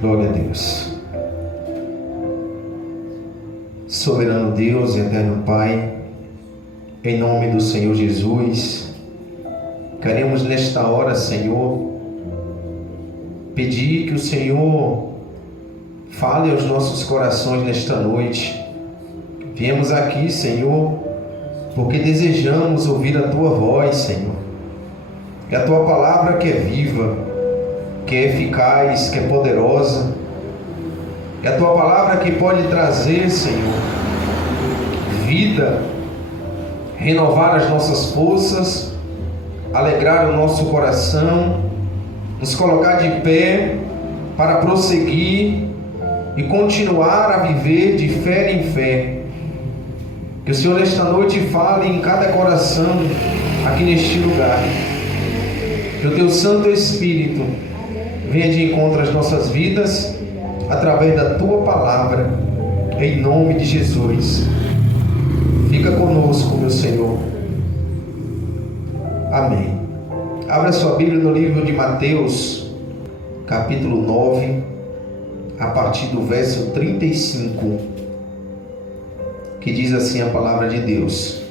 Glória a Deus. Soberano Deus e eterno Pai, em nome do Senhor Jesus, queremos nesta hora, Senhor, pedir que o Senhor fale aos nossos corações nesta noite. Viemos aqui, Senhor, porque desejamos ouvir a Tua voz, Senhor. Que a Tua palavra que é viva, que é eficaz, que é poderosa, que a Tua palavra que pode trazer, Senhor, vida, renovar as nossas forças, alegrar o nosso coração, nos colocar de pé para prosseguir e continuar a viver de fé em fé. Que o Senhor nesta noite fale em cada coração aqui neste lugar. Que o Teu Santo Espírito venha de encontro às nossas vidas através da Tua palavra, em nome de Jesus. Fica conosco, meu Senhor. Amém. Abra sua Bíblia no livro de Mateus, capítulo 9, a partir do verso 35, que diz assim a palavra de Deus: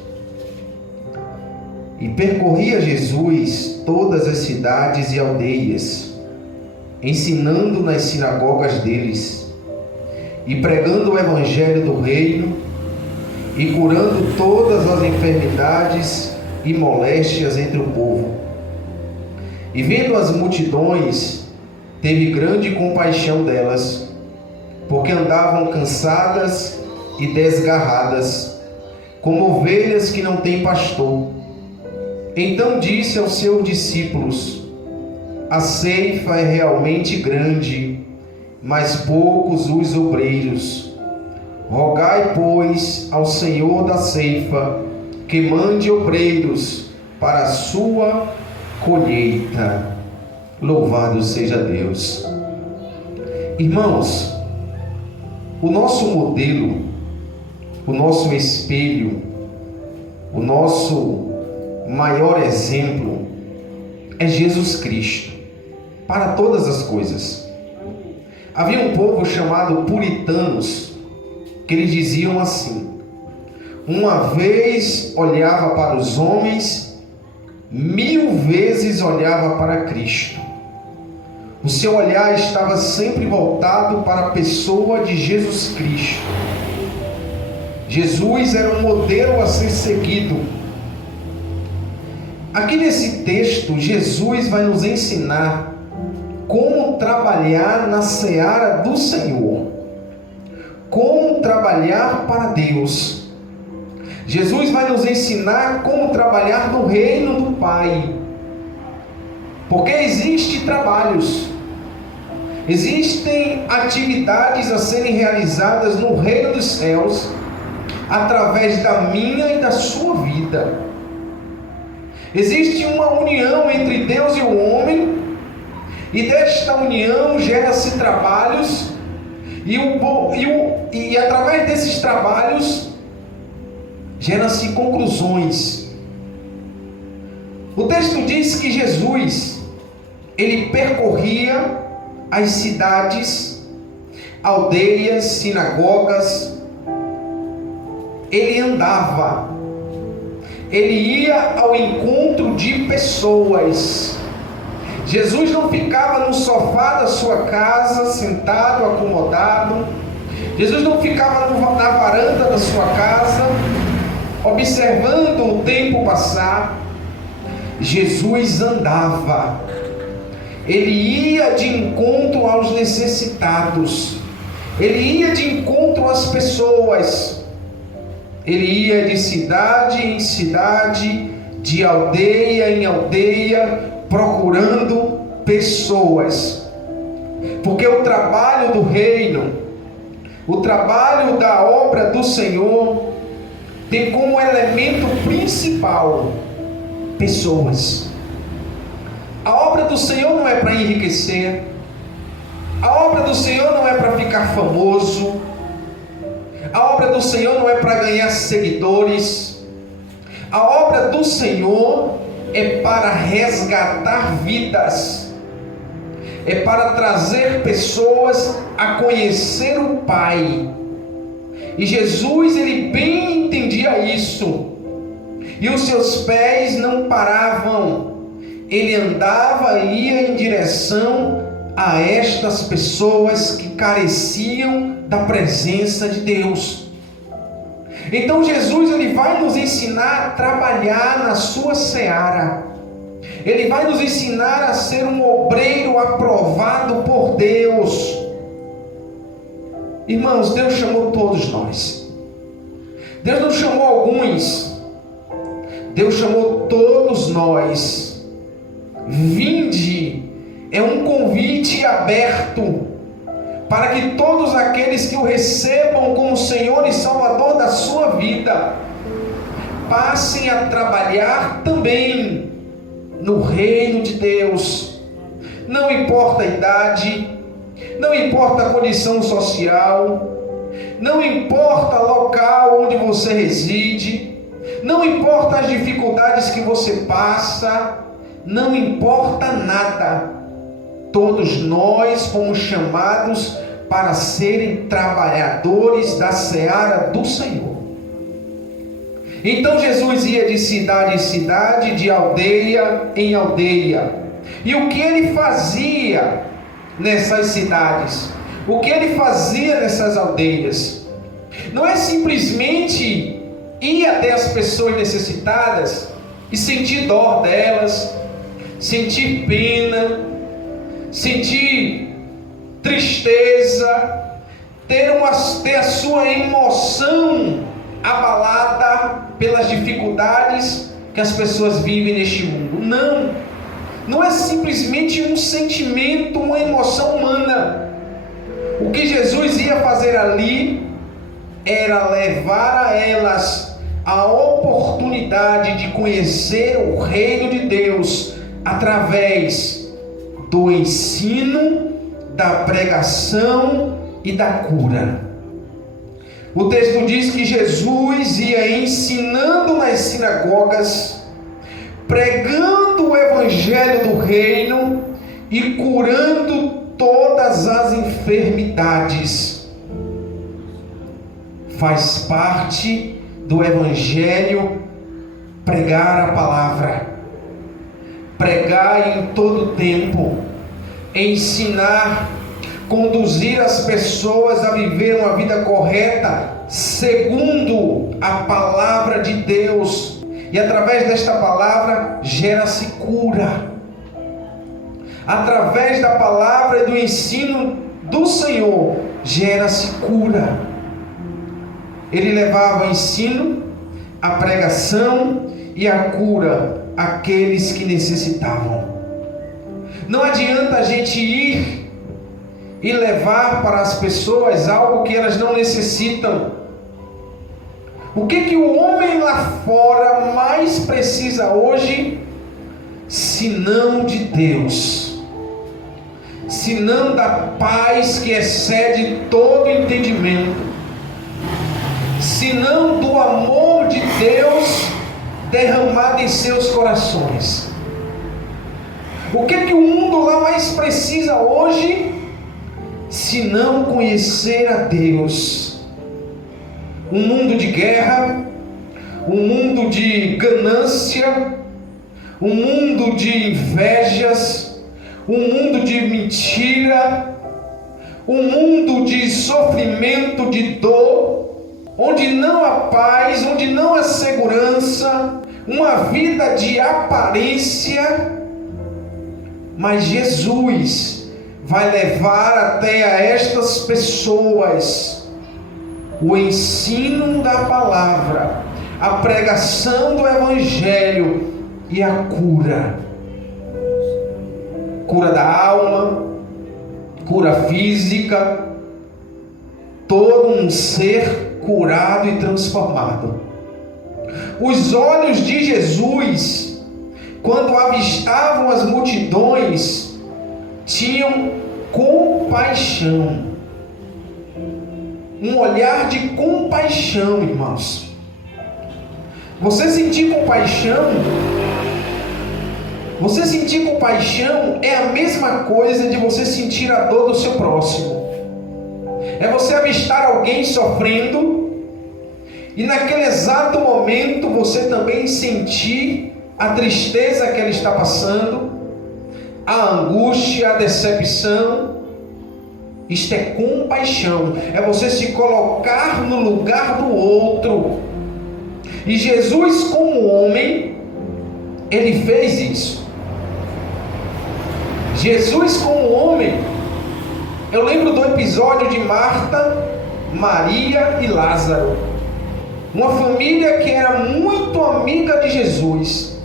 E percorria Jesus todas as cidades e aldeias, ensinando nas sinagogas deles, e pregando o evangelho do reino, e curando todas as enfermidades e moléstias entre o povo. E vendo as multidões, teve grande compaixão delas, porque andavam cansadas e desgarradas, como ovelhas que não têm pastor. Então disse aos seus discípulos: A ceifa é realmente grande, mas poucos os obreiros. Rogai, pois, ao Senhor da ceifa que mande obreiros para a sua colheita. Louvado seja Deus. Irmãos, o nosso modelo, o nosso espelho, o nosso maior exemplo é Jesus Cristo, para todas as coisas. Havia um povo chamado puritanos, que eles diziam assim: uma vez olhava para os homens, 1000 vezes olhava para Cristo. O seu olhar estava sempre voltado para a pessoa de Jesus Cristo. Jesus era um modelo a ser seguido. Aqui nesse texto, Jesus vai nos ensinar como trabalhar na seara do Senhor, como trabalhar para Deus. Jesus vai nos ensinar como trabalhar no reino do Pai, porque existem trabalhos, existem atividades a serem realizadas no reino dos céus, através da minha e da sua vida. Existe uma união entre Deus e o homem, e desta união gera-se trabalhos, e através desses trabalhos gera-se conclusões. O texto diz que Jesus, ele percorria as cidades, aldeias, sinagogas, ele andava, ele ia ao encontro de pessoas. Jesus não ficava no sofá da sua casa, sentado, acomodado. Jesus não ficava na varanda da sua casa, observando o tempo passar. Jesus andava. Ele ia de encontro aos necessitados. Ele ia de encontro às pessoas. Ele ia de cidade em cidade, de aldeia em aldeia, procurando pessoas. Porque o trabalho do reino, o trabalho da obra do Senhor, tem como elemento principal pessoas. A obra do Senhor não é para enriquecer. A obra do Senhor não é para ficar famoso. A obra do Senhor não é para ganhar seguidores. A obra do Senhor é para resgatar vidas. é para trazer pessoas a conhecer o Pai. E Jesus, ele bem entendia isso. E os seus pés não paravam. Ele andava e ia em direção a estas pessoas que careciam da presença de Deus. Então Jesus, ele vai nos ensinar a trabalhar na sua seara. Ele vai nos ensinar a ser um obreiro aprovado por Deus. Irmãos, Deus chamou todos nós. Deus não chamou alguns. Deus chamou todos nós. Vinde é um convite aberto para que todos aqueles que o recebam como Senhor e Salvador da sua vida passem a trabalhar também no reino de Deus. Não importa a idade, não importa a condição social, não importa o local onde você reside, não importa as dificuldades que você passa, não importa nada. Todos nós fomos chamados para serem trabalhadores da seara do Senhor. Então Jesus ia de cidade em cidade, de aldeia em aldeia. E o que ele fazia nessas cidades? O que ele fazia nessas aldeias? Não é simplesmente ir até as pessoas necessitadas e sentir dó delas, sentir pena, sentir tristeza, ter a sua emoção abalada pelas dificuldades que as pessoas vivem neste mundo. Não é simplesmente um sentimento, uma emoção humana. O que Jesus ia fazer ali era levar a elas a oportunidade de conhecer o reino de Deus através do ensino, da pregação e da cura. O texto diz que Jesus ia ensinando nas sinagogas, pregando o evangelho do reino e curando todas as enfermidades. Faz parte do evangelho pregar a palavra, pregar em todo tempo, ensinar, conduzir as pessoas a viver uma vida correta segundo a palavra de Deus. E através desta palavra gera-se cura. Através da palavra e do ensino do Senhor gera-se cura. Ele levava o ensino, a pregação e a cura àqueles que necessitavam. Não adianta a gente ir e levar para as pessoas algo que elas não necessitam. O que o homem lá fora mais precisa hoje, senão de Deus, senão da paz que excede todo entendimento, senão do amor de Deus derramado em seus corações. O que o mundo lá mais precisa hoje, se não conhecer a Deus? Um mundo de guerra, um mundo de ganância, um mundo de invejas, um mundo de mentira, um mundo de sofrimento, de dor, onde não há paz, onde não há segurança, uma vida de aparência. Mas Jesus vai levar até a estas pessoas o ensino da palavra, a pregação do evangelho e a cura. Cura da alma, cura física, todo um ser curado e transformado. Os olhos de Jesus, quando avistavam as multidões, tinham compaixão. Um olhar de compaixão, irmãos. Você sentir compaixão Você sentir compaixão é a mesma coisa de você sentir a dor do seu próximo. É você avistar alguém sofrendo e naquele exato momento você também sentir a tristeza que ela está passando, a angústia, a decepção. Isto é compaixão, é você se colocar no lugar do outro. E Jesus, como homem, ele fez isso. Jesus, como homem, eu lembro do episódio de Marta, Maria e Lázaro. Uma família que era muito amiga de Jesus.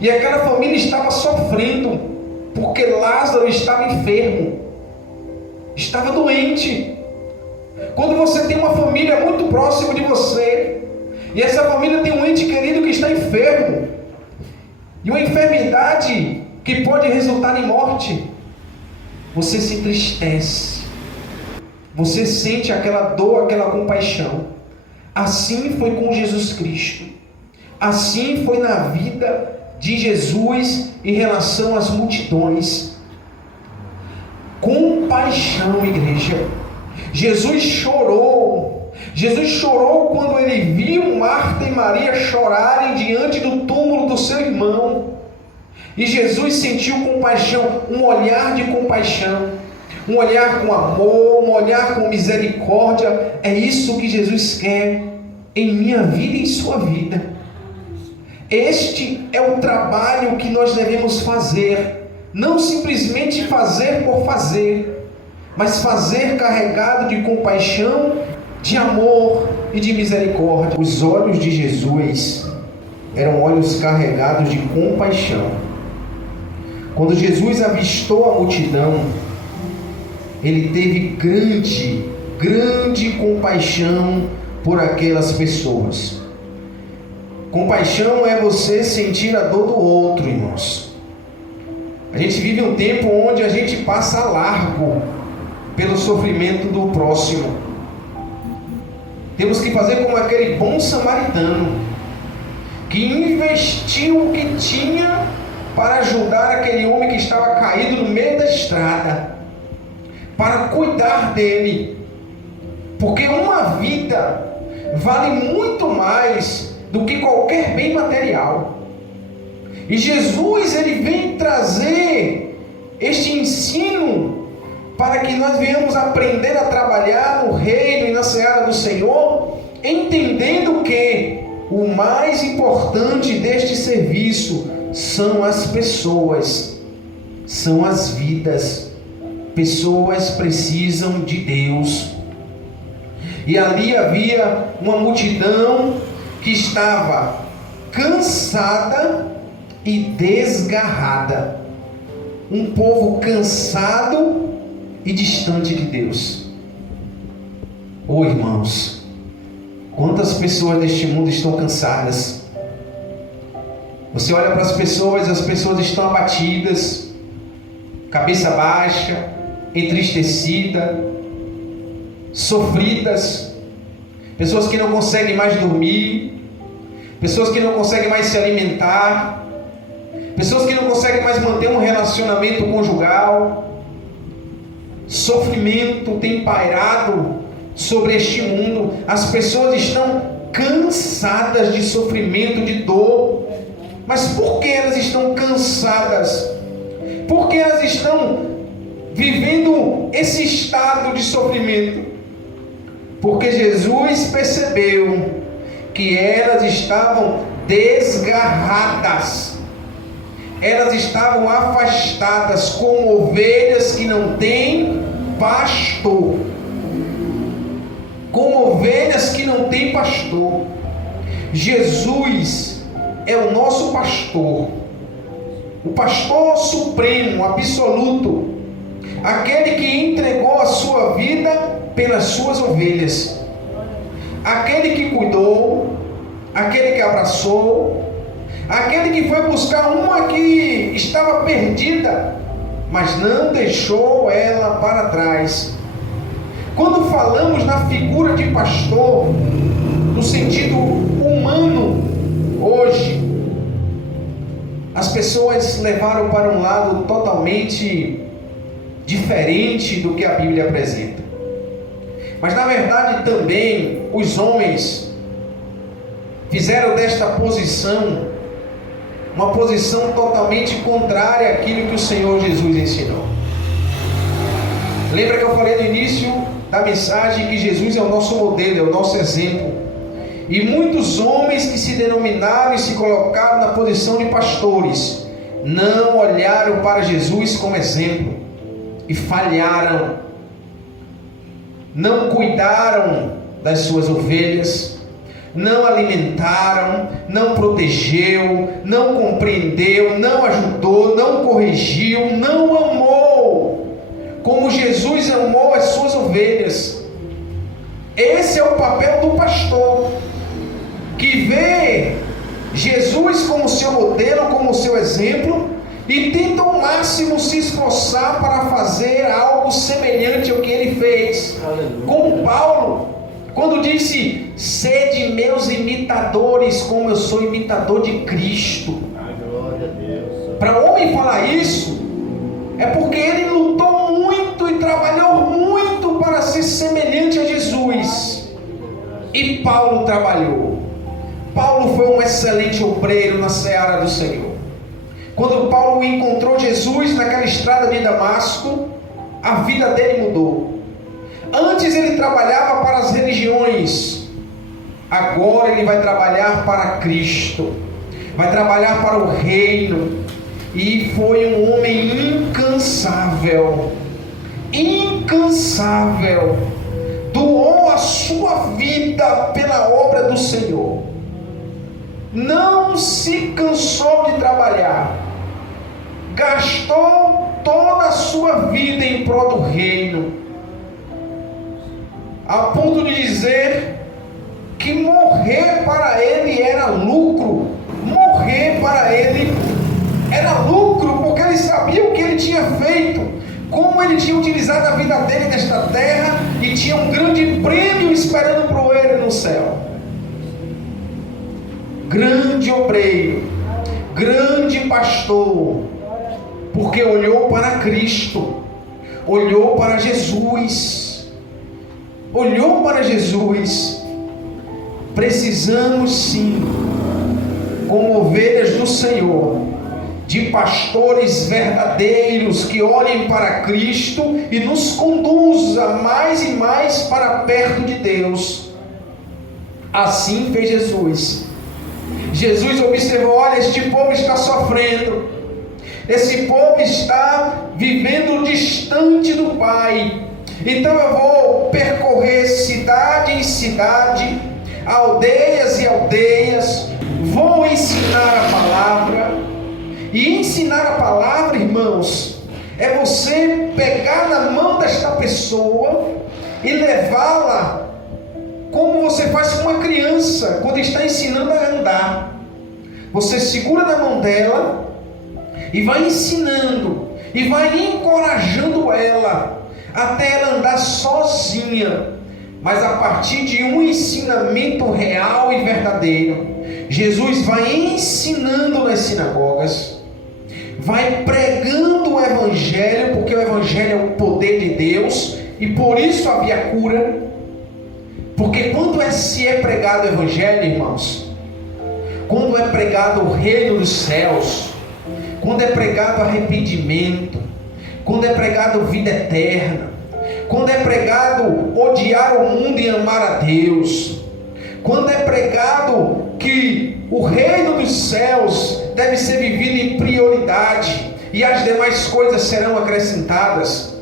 E aquela família estava sofrendo, porque Lázaro estava enfermo, estava doente. Quando você tem uma família muito próxima de você, e essa família tem um ente querido que está enfermo, e uma enfermidade que pode resultar em morte, você se entristece, você sente aquela dor, aquela compaixão. Assim foi com Jesus Cristo, assim foi na vida de Jesus em relação às multidões. Compaixão, igreja. Jesus chorou quando ele viu Marta e Maria chorarem diante do túmulo do seu irmão. E Jesus sentiu compaixão, um olhar de compaixão, um olhar com amor, um olhar com misericórdia. É isso que Jesus quer em minha vida e em sua vida. Este é o trabalho que nós devemos fazer, não simplesmente fazer por fazer, mas fazer carregado de compaixão, de amor e de misericórdia. Os olhos de Jesus eram olhos carregados de compaixão. Quando Jesus avistou a multidão, ele teve grande compaixão por aquelas pessoas. Compaixão é você sentir a dor do outro, irmãos. A gente vive um tempo onde a gente passa largo pelo sofrimento do próximo. Temos que fazer como aquele bom samaritano, que investiu o que tinha para ajudar aquele homem que estava caído no meio da estrada, para cuidar dele, porque uma vida vale muito mais do que qualquer bem material. E Jesus, ele vem trazer este ensino para que nós venhamos aprender a trabalhar no reino e na seara do Senhor, entendendo que o mais importante deste serviço são as pessoas, são as vidas. Pessoas precisam de Deus. E ali havia uma multidão que estava cansada e desgarrada. Um povo cansado e distante de Deus. Oh, irmãos, quantas pessoas neste mundo estão cansadas? Você olha para as pessoas estão abatidas, cabeça baixa, entristecida, sofridas, pessoas que não conseguem mais dormir, pessoas que não conseguem mais se alimentar, pessoas que não conseguem mais manter um relacionamento conjugal. Sofrimento tem pairado sobre este mundo. As pessoas estão cansadas de sofrimento, de dor. Mas por que elas estão cansadas? Por que elas estão vivendo esse estado de sofrimento? Porque Jesus percebeu que elas estavam desgarradas, elas estavam afastadas, como ovelhas que não têm pastor, como ovelhas que não têm pastor. Jesus é o nosso pastor, o pastor supremo, absoluto, aquele que entregou a sua vida pelas suas ovelhas, aquele que cuidou, aquele que abraçou, aquele que foi buscar uma que estava perdida, mas não deixou ela para trás. Quando falamos na figura de pastor, no sentido humano, hoje, as pessoas levaram para um lado totalmente diferente do que a Bíblia apresenta. Mas na verdade também os homens fizeram desta posição uma posição totalmente contrária àquilo que o Senhor Jesus ensinou. Lembra que eu falei no início da mensagem que Jesus é o nosso modelo, é o nosso exemplo. E muitos homens que se denominaram e se colocaram na posição de pastores não olharam para Jesus como exemplo e falharam. Não cuidaram das suas ovelhas, não alimentaram, não protegeu, não compreendeu, não ajudou, não corrigiu, não amou como Jesus amou as suas ovelhas. Esse é o papel do pastor, que vê Jesus como seu modelo, como seu exemplo, e tenta ao máximo se esforçar para fazer algo semelhante ao que ele fez. Aleluia. Com Paulo, quando disse: sede meus imitadores, como eu sou imitador de Cristo. Glória a Deus. Para o homem falar isso, é porque ele lutou muito e trabalhou muito para ser semelhante a Jesus. E Paulo trabalhou. Paulo foi um excelente obreiro na seara do Senhor. Quando Paulo encontrou Jesus naquela estrada de Damasco, a vida dele mudou. Antes ele trabalhava para as religiões, agora ele vai trabalhar para Cristo, vai trabalhar para o reino. E foi um homem incansável, doou a sua vida pela obra do Senhor, não se cansou de trabalhar, gastou toda a sua vida em prol do reino, a ponto de dizer que morrer para ele era lucro. Morrer para ele era lucro, porque ele sabia o que ele tinha feito, como ele tinha utilizado a vida dele nesta terra, e tinha um grande prêmio esperando por ele no céu. Grande obreiro, grande pastor, porque olhou para Cristo, olhou para Jesus, Precisamos sim, como ovelhas do Senhor, de pastores verdadeiros que olhem para Cristo e nos conduza mais e mais para perto de Deus. Assim fez Jesus. Jesus observou: olha, este povo está sofrendo, esse povo está vivendo distante do Pai, então eu vou percorrer cidade em cidade, aldeias e aldeias, vou ensinar a palavra. E ensinar a palavra, irmãos, é você pegar na mão desta pessoa e levá-la como você faz com uma criança quando está ensinando a andar. Você segura na mão dela e vai ensinando e vai encorajando ela até ela andar sozinha, mas a partir de um ensinamento real e verdadeiro. Jesus vai ensinando nas sinagogas, vai pregando o Evangelho, porque o Evangelho é o poder de Deus, e por isso havia cura. Porque quando se é pregado o Evangelho, irmãos, quando é pregado o reino dos céus, quando é pregado arrependimento, quando é pregado vida eterna, quando é pregado odiar o mundo e amar a Deus, quando é pregado que o reino dos céus deve ser vivido em prioridade e as demais coisas serão acrescentadas,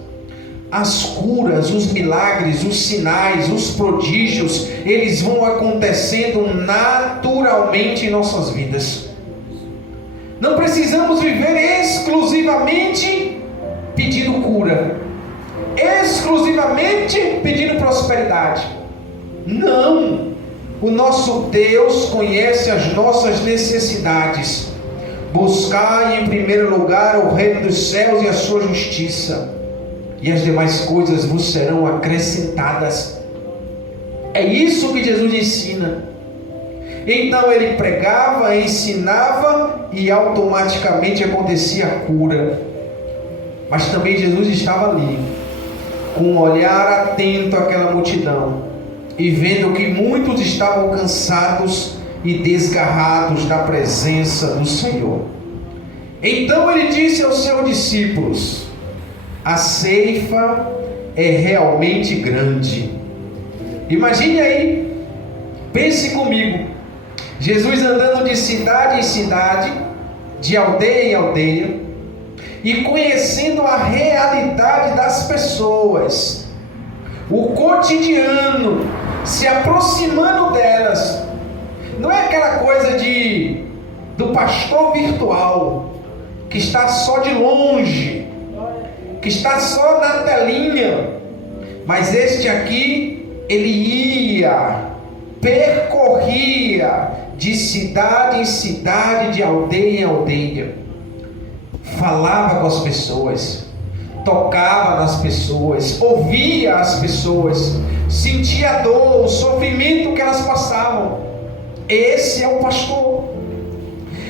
as curas, os milagres, os sinais, os prodígios, eles vão acontecendo naturalmente em nossas vidas. Não precisamos viver exclusivamente pedindo cura, exclusivamente pedindo prosperidade. Não! O nosso Deus conhece as nossas necessidades. Buscai em primeiro lugar o reino dos céus e a sua justiça, e as demais coisas vos serão acrescentadas. É isso que Jesus ensina. Então ele pregava, ensinava e automaticamente acontecia a cura. Mas também Jesus estava ali, com um olhar atento àquela multidão, e vendo que muitos estavam cansados e desgarrados da presença do Senhor. Então ele disse aos seus discípulos: a ceifa é realmente grande. Imagine aí, pense comigo, Jesus andando de cidade em cidade, de aldeia em aldeia, e conhecendo a realidade das pessoas, o cotidiano, se aproximando delas. Não é aquela coisa do pastor virtual, que está só de longe, que está só na telinha, mas este aqui, ele percorria de cidade em cidade, de aldeia em aldeia, falava com as pessoas, tocava nas pessoas, ouvia as pessoas, sentia a dor, o sofrimento que elas passavam. Esse é o pastor.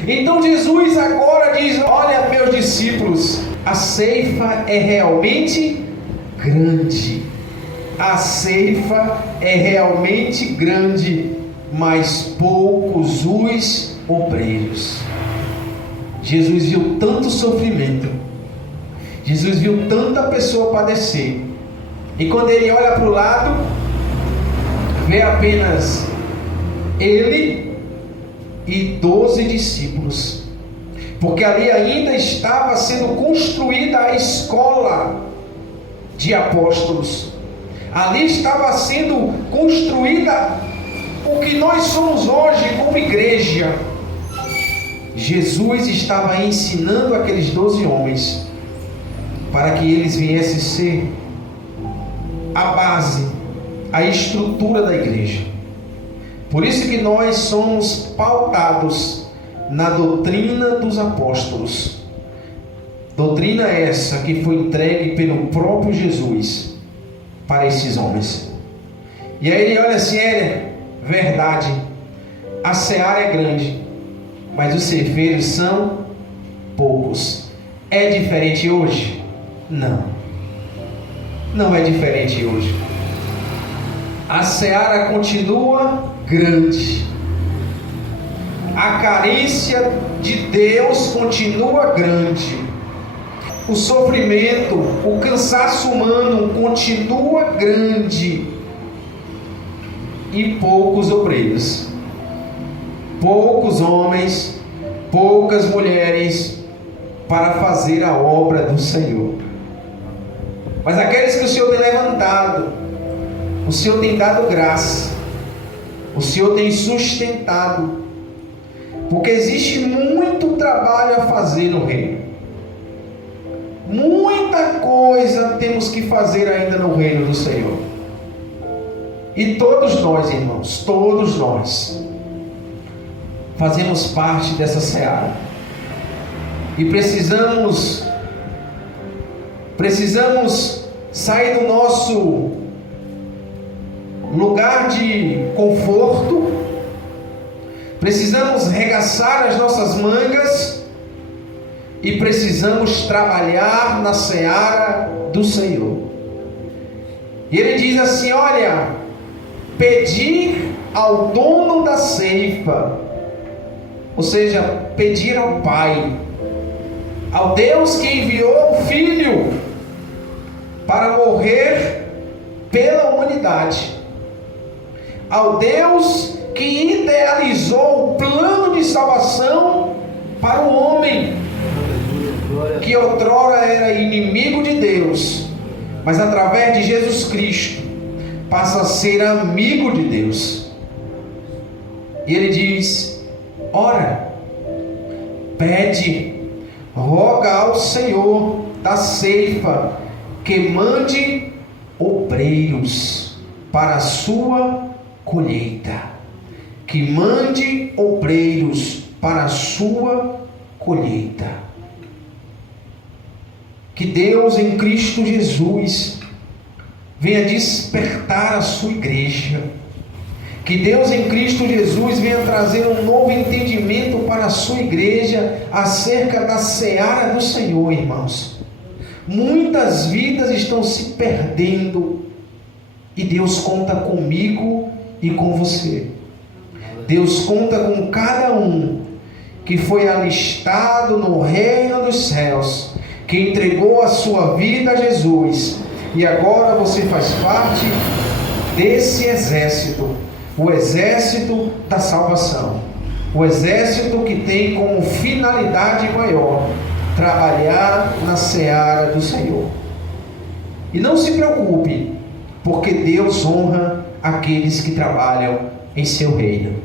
Então Jesus agora diz: olha, meus discípulos, a ceifa é realmente grande. A ceifa é realmente grande, mas poucos os obreiros. Jesus viu tanto sofrimento, Jesus viu tanta pessoa padecer, e quando ele olha para o lado, vê apenas ele e 12 discípulos, porque ali ainda estava sendo construída a escola de apóstolos, ali estava sendo construída o que nós somos hoje como igreja. Jesus estava ensinando aqueles 12 homens para que eles viessem ser a base, a estrutura da igreja. Por isso que nós somos pautados na doutrina dos apóstolos. Doutrina essa que foi entregue pelo próprio Jesus para esses homens. E aí ele olha assim: verdade, a seara é grande, mas os ceifeiros são poucos. É diferente hoje? Não. Não é diferente hoje. A seara continua grande. A carência de Deus continua grande. O sofrimento, o cansaço humano continua grande. E poucos obreiros, poucos homens, poucas mulheres para fazer a obra do Senhor. Mas aqueles que o Senhor tem levantado, o Senhor tem dado graça, o Senhor tem sustentado, porque existe muito trabalho a fazer no reino. Muita coisa temos que fazer ainda no reino do Senhor. E todos nós, irmãos, todos nós fazemos parte dessa seara. E precisamos sair do nosso lugar de conforto. Precisamos regaçar as nossas mangas e precisamos trabalhar na seara do Senhor. E ele diz assim: olha, pedir ao dono da ceifa, ou seja, pedir ao Pai, ao Deus que enviou o Filho para morrer pela humanidade, ao Deus que idealizou o plano de salvação para o homem, que outrora era inimigo de Deus, mas através de Jesus Cristo passa a ser amigo de Deus. E ele diz: ora, pede, roga ao Senhor da ceifa que mande obreiros para a sua colheita. Que mande obreiros para a sua colheita. Que Deus em Cristo Jesus venha despertar a sua igreja. Que Deus em Cristo Jesus venha trazer um novo entendimento para a sua igreja acerca da seara do Senhor, irmãos. Muitas vidas estão se perdendo e Deus conta comigo e com você. Deus conta com cada um que foi alistado no reino dos céus, que entregou a sua vida a Jesus, e agora você faz parte desse exército, o exército da salvação, o exército que tem como finalidade maior trabalhar na seara do Senhor. E não se preocupe, porque Deus honra aqueles que trabalham em seu reino.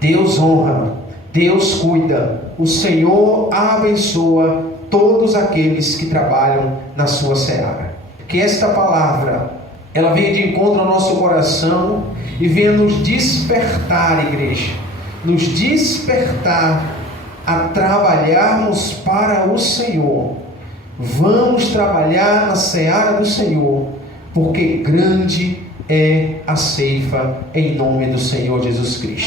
Deus honra, Deus cuida, o Senhor abençoa todos aqueles que trabalham na sua seara. Que esta palavra, ela venha de encontro ao nosso coração e venha nos despertar, igreja, nos despertar a trabalharmos para o Senhor. Vamos trabalhar na seara do Senhor, porque grande é a ceifa, em nome do Senhor Jesus Cristo.